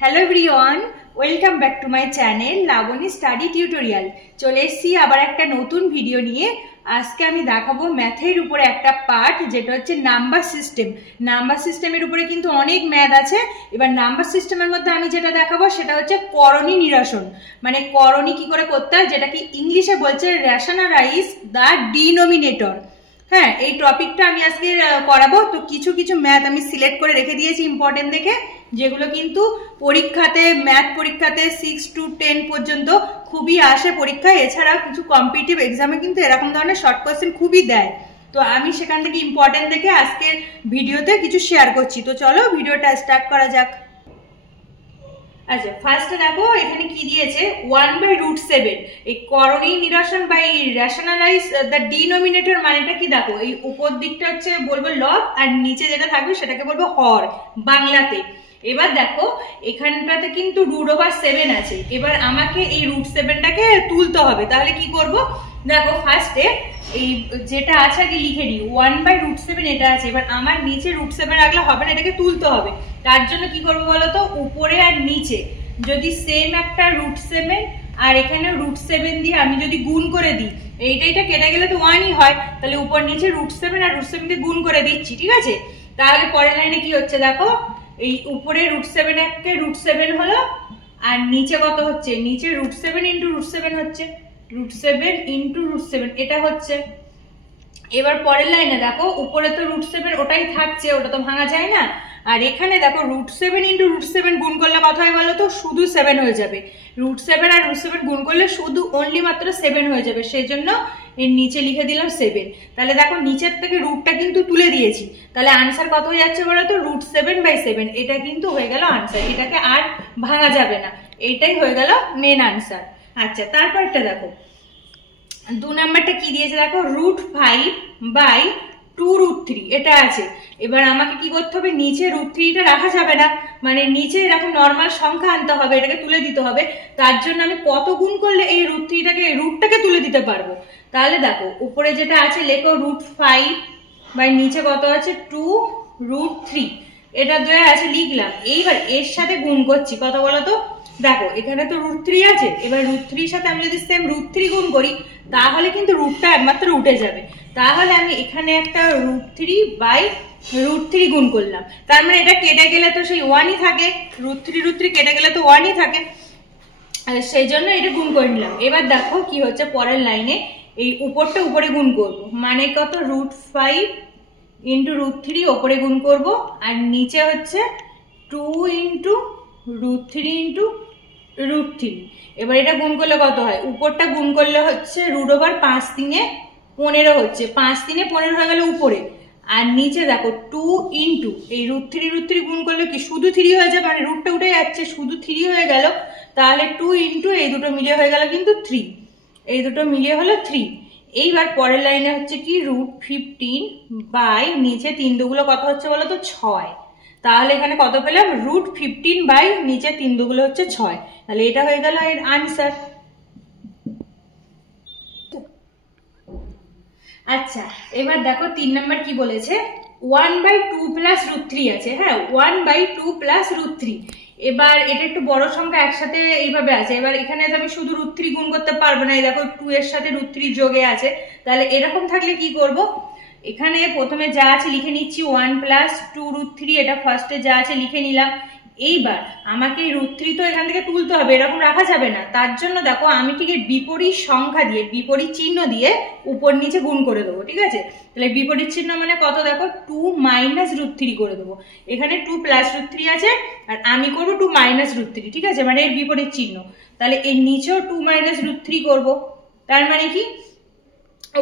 Hello everyone, welcome back to my channel Laboni study tutorial. চলে এসেছি আবার একটা নতুন ভিডিও নিয়ে। আজকে আমি দেখাবো ম্যাথের উপরে একটা পার্ট, যেটা হচ্ছে নাম্বার সিস্টেম। নাম্বার সিস্টেমের উপরে কিন্তু অনেক ম্যাথ আছে। এবার নাম্বার সিস্টেমের মধ্যে আমি যেটা দেখাবো সেটা হচ্ছে করণী নিরসন, মানে করণী কি করে করতে হয়, যেটাকে ইংলিশে বলছে রেশনালাইজ দ্য ডিনোমিনেটর। হ্যাঁ, এই টপিকটা আমি আজকে করাবো। তো কিছু কিছু ম্যাথ আমি সিলেক্ট করে রেখে দিয়েছি ইম্পর্টেন্ট দেখে, যেগুলো কিন্তু পরীক্ষাতে, ম্যাথ পরীক্ষাতে 6 to 10 পর্যন্ত খুবই আসে পরীক্ষায়। এছাড়াও কিছু কম্পিটিটিভ এক্সামে কিন্তু এরকম ধরনের শর্ট কোয়েশ্চেন খুবই দেয়। তো আমি সেখান থেকে ইম্পর্টেন্ট দেখে আজকের ভিডিওতে কিছু শেয়ার করছি। তো চলো ভিডিওটা স্টার্ট করা যাক। আচ্ছা, ফার্স্টে দেখো এখানে কি দিয়েছে, 1/√7। এই করণী নিরসন বা এই রেশনালাইজ দ্য ডিনোমিনেটর মানেটা কি দেখো, এই উপর দিকটা হচ্ছে বলবো লব, আর নিচে যেটা থাকবে সেটাকে বলবো হর বাংলাতে। এবার দেখো এখানটাতে কিন্তু √7 আছে। এবার আমাকে এই √7টাকে তুলতে হবে। তাহলে কি করব, দেখো ফার্স্টে এই যেটা আছে আগে লিখে নিই, 1/√7 এটা আছে। এবার আমার নিচে √7 রাখলে হবে না, এটাকে তুলতে হবে। তার জন্য কি করবো বলতো, উপরে আর নিচে যদি সেম একটা √7 আর এখানে √7 দিয়ে আমি যদি গুণ করে দিই, এইটা কেটে গেলে তো 1ই হয়। তাহলে উপর নিচে √7 আর √7 দিয়ে গুণ করে দিচ্ছি, ঠিক আছে। তাহলে পরের লাইনে কি হচ্ছে দেখো, এই উপরে √7 একটা √7 হলো, আর নিচে কত হচ্ছে, নিচে √7 × √7 হচ্ছে, √7 × √7 এটা হচ্ছে। এবার পরের লাইনে দেখো, উপরে তো √7 ওটাই থাকছে, ওটা তো ভাঙা যায় না। আর এখানে দেখো √7 × √7 গুণ করলে কত হয় বলো তো, শুধু 7 হয়ে যাবে। √7 আর √7 গুণ করলে শুধু অনলি মাত্র 7 হয়ে যাবে, সেই জন্য এর নিচে লিখে দিলাম 7। তাহলে দেখো নিচের থেকে রুটটা কিন্তু তুলে দিয়েছি। তাহলে আনসার কত হয়ে যাচ্ছে বলো তো, √7/7। এটা কিন্তু হয়ে গেল আনসার, এটাকে আর ভাঙা যাবে না। এইটাই হয়ে গেল মেন আনসার। আচ্ছা, তারপরটা দেখো 2 নাম্বারটা কি দিয়েছে দেখো, √5/2√3 এটা আছে। এবার আমাকে কি করতে হবে, নিচে √3টা রাখা যাবে না, মানে নিচে এরকম নর্মাল সংখ্যা আনতে হবে, এটাকে তুলে দিতে হবে। তার জন্য আমি কত গুণ করলে এই রুটটাকে তুলে দিতে পারবো। তাহলে দেখো উপরে যেটা আছে লেখো √5 বা নিচে কত আছে 2√3, এটা দেওয়া আছে লিখলাম। এইবার এর সাথে গুণ করছি কত বলো তো, দেখো এখানে তো √3 আছে। এবার √3 সাথে আমি যদি সেম √3 গুণ করি, তাহলে কিন্তু রুটটা একমাত্র উঠে যাবে। তাহলে আমি এখানে একটা √3/√3 গুণ করলাম, তার মানে এটা কেটে গেলে তো সেই 1ই থাকে, √3 কেটে গেলে তো 1ই থাকে, সেই জন্য এটা গুণ করে নিলাম। এবার দেখো কি হচ্ছে পরের লাইনে, এই উপরটা উপরে গুণ করব, মানে কত √5 × √3 ওপরে গুণ করব, আর নিচে হচ্ছে 2 × √3 × √3। এবার এটা গুণ করলে কত হয়, উপরটা গুণ করলে হচ্ছে √5 × 15 হচ্ছে, 5 × 15 হয়ে গেল উপরে। আর নিচে দেখো 2 × এই √3 গুণ করলে কি শুধু 3 হয়ে যাবে, মানে রুটটা উঠে যাচ্ছে, শুধু 3 হয়ে গেল। তাহলে 2 × এই দুটো মিলিয়ে হয়ে গেল কিন্তু 3, এই দুটো মিলিয়ে হলো 3। এইবার পরের লাইনে হচ্ছে কি √15 নিচে 3 দুগুলো কত হচ্ছে বলো তো 6। তাহলে এখানে কত পেলাম, √15 নিচে 3 দুগুলো হচ্ছে 6। তাহলে এটা হয়ে গেল এর আনসার। আচ্ছা, এবার দেখো 3 নাম্বার কি বলেছে, 1/2 + √3 আছে। হ্যাঁ, 1/2 + √3। এবার এটা একটু বড় সংখ্যা একসাথে এইভাবে আছে। এবার এখানে আমি শুধু √3 গুণ করতে পারবো না, এই দেখো 2 এর সাথে √3 যোগে আছে। তাহলে এরকম থাকলে কি করব, এখানে প্রথমে যা আছে লিখে নিচ্ছি, 1 + 2√3, এটা ফার্স্টে যা আছে লিখে নিলাম। এইবার আমাকে √3 তো এখান থেকে তুলতে হবে, এরকম রাখা যাবে না। তার জন্য দেখো আমি ঠিক বিপরীত সংখ্যা দিয়ে, বিপরীত চিহ্ন দিয়ে উপর নিচে গুণ করে দেবো, ঠিক আছে। তাহলে বিপরীত চিহ্ন মানে কত দেখো, 2 - √3 করে দেবো। এখানে 2 + √3 আছে, আর আমি করবো 2 - √3, ঠিক আছে, মানে এর বিপরীত চিহ্ন। তাহলে এর নিচেও 2 - √3 করবো। তার মানে কি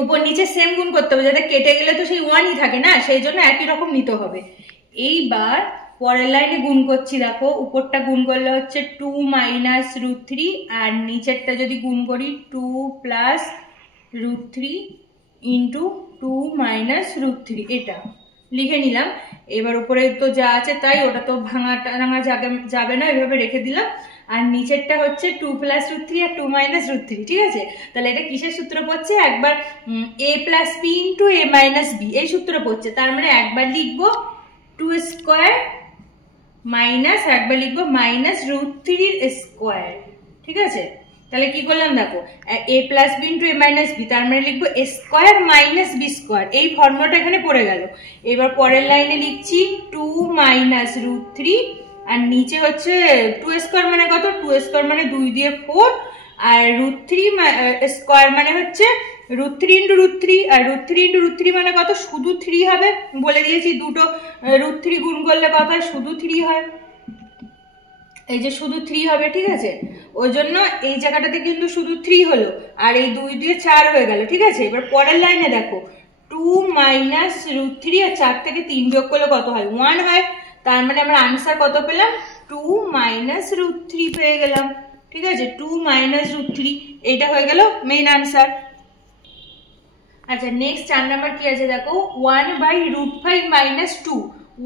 উপর নিচে সেম গুণ করতে হবে, যাতে কেটে গেলে তো সেই 1ই থাকে না, সেই জন্য একই রকম নিতে হবে। এইবার পরের লাইনে গুণ করছি, দেখো উপরটা গুণ করলে হচ্ছে 2 - √3, আর নিচেরটা যদি গুণ করি 2 + √3 × 2 - √3, এটা লিখে নিলাম। এবার উপরে তো যা আছে তাই, ওটা তো ভাঙা যাবে না, এভাবে রেখে দিলাম। আর নিচেরটা হচ্ছে 2 + √3 আর 2 - √3, ঠিক আছে। তাহলে এটা কিসের সূত্র পড়ছে, একবার a + b × a - b এই সূত্র পড়ছে। তার মানে একবার লিখবো 2² - মাইনাস একবার লিখবো মাইনাস √3 ঠিক আছে। তাহলে কি করলাম দেখো, a plus b into a minus b, তার মানে লিখবো a square minus B square, এই ফর্মুলাটা এখানে পড়ে গেল। এবার পরের লাইনে লিখছি 2 মাইনাস √3, আর নিচে হচ্ছে 2 স্কোয়ার মানে কত, 2 স্কোয়ার মানে 2 দিয়ে 4, আর √3 স্কোয়ার মানে হচ্ছে √3 ইন্টু √3, আর √3 ইন্টু √3 মানে কত, শুধু 3 হবে, বলে দিয়েছি দুটো √3 গুণ করলে কত হয়, শুধু 3 হয়, এই যে শুধু 3 হবে, ঠিক আছে। ওই জন্য এই জায়গাটাতে কিন্তু শুধু 3 হলো, আর এই 2 দিয়ে 4 হয়ে গেল, ঠিক আছে। এবার পরের লাইনে দেখো 2 মাইনাস √3, আর 4 থেকে 3 বিয়োগ করলে কত হয়, 1 হয়। তার মানে আমরা আনসার কত পেলাম, 2 মাইনাস √3 পেয়ে গেলাম, ঠিক আছে। 2 মাইনাস √3, এইটা হয়ে গেল মেইন আনসার। আচ্ছা নেক্সট 4 নাম্বার কি আছে দেখো, 1/√5 মাইনাস 2,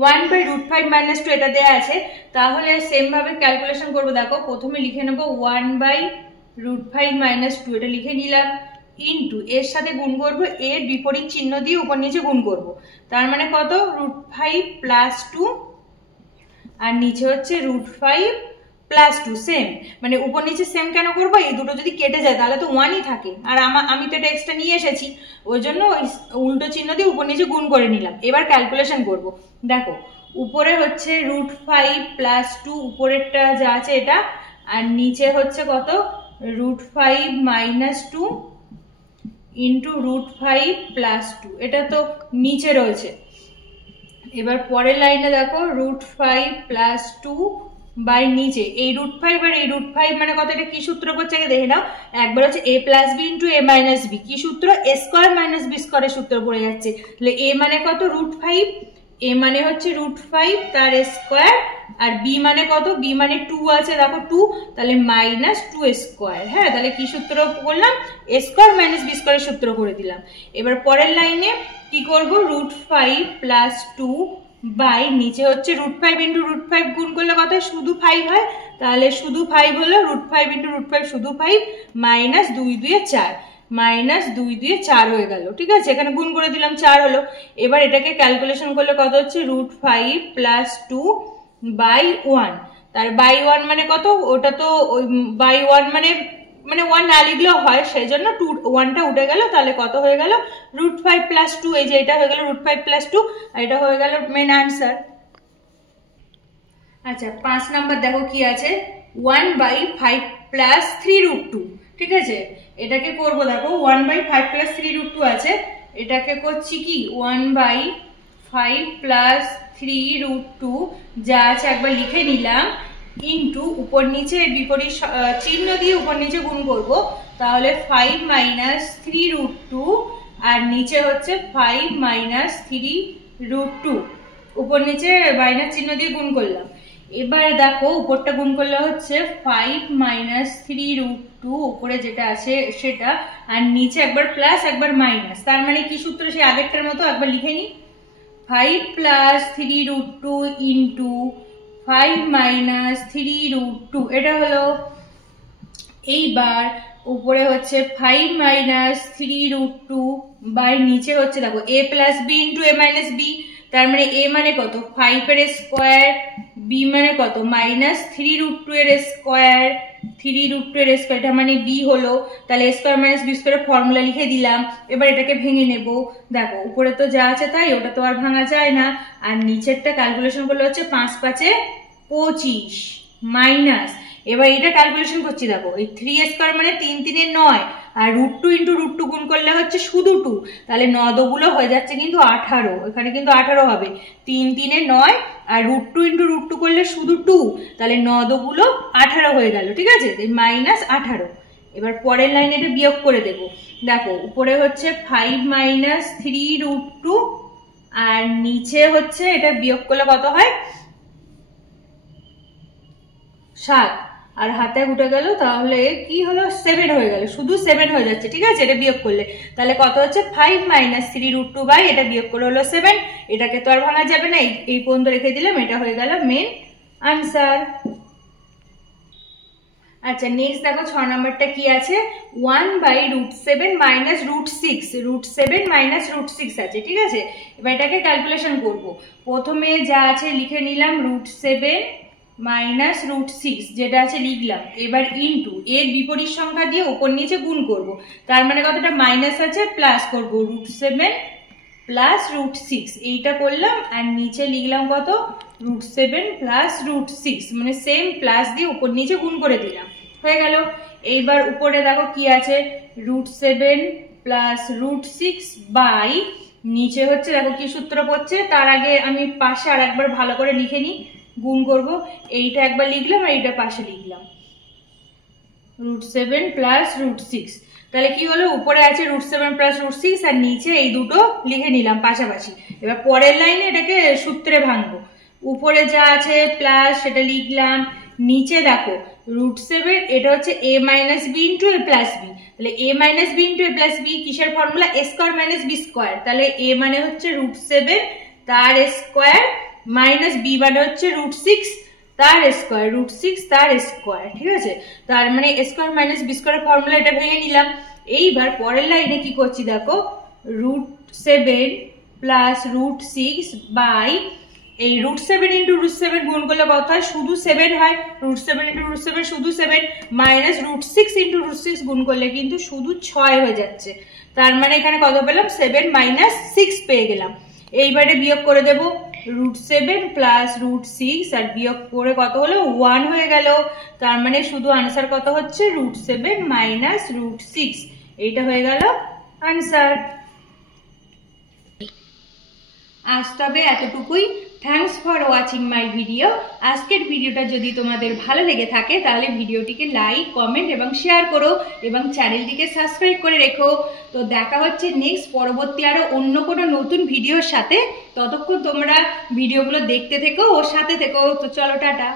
1/√5 মাইনাস 2 এটা দেয়া আছে। তাহলে সেম ভাবে ক্যালকুলেশন করবো, দেখো প্রথমে লিখে নেবো 1/√5 মাইনাস 2, এটা লিখে নিলাম, ইন্টু এর সাথে গুণ করবো, এর বিপরীত চিহ্ন দিয়ে উপর নিচে গুণ করব। তার মানে কত, √5 প্লাস 2, আর নিচে হচ্ছে √5 প্লাস 2, সেম। মানে উপর নিচে সেম কেন করবো, এই দুটো যদি কেটে যায় তাহলে তো 1ই থাকে, আর আমি তো এটা এক্সট্রা নিয়ে এসেছি, ওই জন্য উল্টো চিহ্ন দিয়ে উপর নিচে গুণ করে নিলাম। এবার ক্যালকুলেশন করব, দেখো উপরে হচ্ছে √5 প্লাস 2, উপরেরটা যা আছে এটা, আর নিচে হচ্ছে কত, √5 মাইনাস 2 ইন্টু √5 প্লাস 2, এটা তো নিচে রয়েছে। এবার পরের লাইনে দেখো √5 প্লাস 2 বাই নিচে এই √5 আর এই √5 মানে কত, এটা কি সূত্র করছে আগে দেখে নাও। একবার হচ্ছে a plus b into a minus b, কি সূত্র, a স্কোয়ার মাইনাস বি স্কোয়ারের সূত্র পড়ে যাচ্ছে। তাহলে a মানে কত, √5, a মানে হচ্ছে √5 তার স্কোয়ার, আর b মানে কত, b মানে 2 আছে দেখো 2, তাহলে মাইনাস 2 স্কোয়ার। হ্যাঁ, তাহলে কি সূত্র করলাম, a স্কোয়ার মাইনাস বি স্কোয়ারের সূত্র করে দিলাম। এবার পরের লাইনে কি করব, √5 প্লাস 2 বাই নিচে হচ্ছে √5 ইন্টু √5 গুণ করলে কত, শুধু 5 হয়, তাহলে শুধু 5 হলো, √5 ইন্টু √5 শুধু 5, মাইনাস 2 2 4, মাইনাস 2 2 4 হয়ে গেল, ঠিক আছে। এখানে গুণ করে দিলাম, 4 হলো। এবার এটাকে ক্যালকুলেশন করলে কত হচ্ছে, √5 প্লাস 2 বাই 1, তার বাই 1 মানে কত, ওটা তো বাই 1 মানে 1 না লিখলেও হয়, সেই জন্য 1টা উঠে গেল, তাহলে কত হয়ে গেল, √5 প্লাস 2, এই যে এটা হয়ে গেল √5 প্লাস 2, আর এটা হয়ে গেল মেন আনসার। আচ্ছা 5 নাম্বার দেখো কি আছে, 1/5 প্লাস 3√2, ঠিক আছে। এটাকে করব, দেখো 1/5 প্লাস 3√2 আছে, এটাকে করছি কি 1/5 প্লাস 3√2 যা আছে একবার লিখে নিলাম, ইন্টু উপর নিচে বিপরীত চিহ্ন দিয়ে উপর নিচে গুণ করব, তাহলে 5 মাইনাস 3√2, আর নিচে হচ্ছে 5 মাইনাস 3√2, উপর নিচে মাইনাস চিহ্ন দিয়ে গুণ করলাম। এবার দেখো উপরটা গুণ করলে হচ্ছে 5 মাইনাস 3√2, উপরে যেটা আছে সেটা, আর নিচে একবার প্লাস একবার মাইনাস, তার মানে কি সূত্র, সে আগেরটার মতো একবার লিখে নি, 5 প্লাস 3√2 ইন্টু 5 মাইনাস 3√2, এটা হলো। এইবার উপরে হচ্ছে 5 মাইনাস 3√2 বাই নিচে হচ্ছে দেখো a plus b into a minus b, তার মানে a মানে কত, 5 এর স্কোয়ার, b মানে কত, মাইনাস 3√2 এর স্কোয়ার, 3√2 এর স্কোয়ার, এটা মানে b হলো। তাহলে a স্কোয়ার মাইনাস বি স্কোয়ারের ফর্মুলা লিখে দিলাম। এবার এটাকে ভেঙে নেব, দেখো উপরে তো যা আছে তাই, ওটা তো আর ভাঙা যায় না, আর নিচেরটা ক্যালকুলেশন করলে হচ্ছে 5 5 25 মাইনাস, এবার এটা ক্যালকুলেশন করছি, দেখো এই 3 স্কোয়ার মানে 3 3 9, আর √2 ইন্টু √2 গুণ করলে হচ্ছে শুধু 2, তাহলে 9 দুগুলো হয়ে যাচ্ছে কিন্তু 18, এখানে কিন্তু 18 হবে, 3 3 9, আর √2 ইন্টু √2 করলে শুধু 2, তাহলে 9 দুগুলো 18 হয়ে গেল, ঠিক আছে, মাইনাস 18। এবার পরের লাইনে এটা বিয়োগ করে দেব, দেখো উপরে হচ্ছে 5 মাইনাস 3√2, আর নিচে হচ্ছে এটা বিয়োগ করলে কত হয়, 7, আর হাতে উঠে গেল, তাহলে কি হলো, 7 হয়ে গেল, শুধু 7 হয়ে যাচ্ছে, ঠিক আছে, এটা বিয়োগ করলে। তাহলে কত হচ্ছে, 5 মাইনাস 3√2 বাই এটা বিয়োগ করলে হলো 7, এটাকে তো আর ভাঙা যাবে না, এই পর্যন্ত রেখে দিলাম, এটা হয়ে গেল মেন আনসার। আচ্ছা নেক্সট দেখো 6 নাম্বারটা কি আছে 1/√7 মাইনাস √6 √7 মাইনাস √6 আছে ঠিক আছে। এবার এটাকে ক্যালকুলেশন করব। প্রথমে যা আছে লিখে নিলাম √7 মাইনাস √6 যেটা আছে লিখলাম, এবার ইনটু এর বিপরীত সংখ্যা দিয়ে উপর নিচে গুণ করব। তার মানে কতটা মাইনাস আছে প্লাস করব √7 প্লাস √6 এইটা করলাম, আর নিচে লিখলাম কত √7 প্লাস √6 মানে সেম প্লাস দিয়ে উপর নিচে গুণ করে দিলাম, হয়ে গেল। এইবার উপরে দেখো কি আছে √7 প্লাস √6 বাই নিচে হচ্ছে দেখো কি সূত্র পড়ছে, তার আগে আমি পাশে আর একবার ভালো করে লিখে নিই, গুণ করব। এইটা একবার লিখলাম আর এইটা পাশে লিখলাম √7 প্লাস √6, তাহলে কি হলো উপরে আছে √7 প্লাস √6 আর নিচে এই দুটো লিখে নিলাম পাশাপাশি। এবার পরের লাইনে এটাকে সূত্রে ভাঙবো, উপরে যা আছে প্লাস সেটা লিখলাম, নিচে দেখো √7 এটা হচ্ছে a minus B into A plus B, তাহলে a minus B into A plus B কিসের formula a square minus B square, তাহলে a মানে হচ্ছে √7 তার স্কোয়ার মাইনাস বি মানে হচ্ছে √6 তার স্কোয়ার √6 তার স্কোয়ার, ঠিক আছে। তার মানে square minus B square formula এটা ভেঙে নিলাম। এইবার পরের লাইনে কি করছি দেখো √7 প্লাস √6 বাই এই √7 ইন্টু √7 গুণ করলে কত হয় শুধু 7 হয়, √7 ইন্টু √7 শুধু 7 মাইনাস √6 ইন্টু √6 গুণ করলে কিন্তু শুধু 6 হয়ে যাচ্ছে। তার মানে এখানে কত পেলাম 7 মাইনাস 6 পেয়ে গেলাম। এইবারে বিয়োগ করে দেবো √7 প্লাস √6 আর বিয়োগ করে কত হলো 1 হয়ে গেল। তার মানে শুধু আনসার কত হচ্ছে √7 মাইনাস √6, এইটা হয়ে গেল আনসার। আজ তবে এতটুকুই। Thanks for watching my video. আজকের ভিডিওটা যদি তোমাদের ভালো লেগে থাকে তাহলে ভিডিওটিকে লাইক কমেন্ট এবং শেয়ার করো এবং চ্যানেলটিকে সাবস্ক্রাইব করে রেখো। তো দেখা হচ্ছে নেক্সট পরবর্তী আরও অন্য কোনো নতুন ভিডিওর সাথে, ততক্ষণ তোমরা ভিডিওগুলো দেখতে থেকো ও সাথে থেকো। তো চলো টাটা।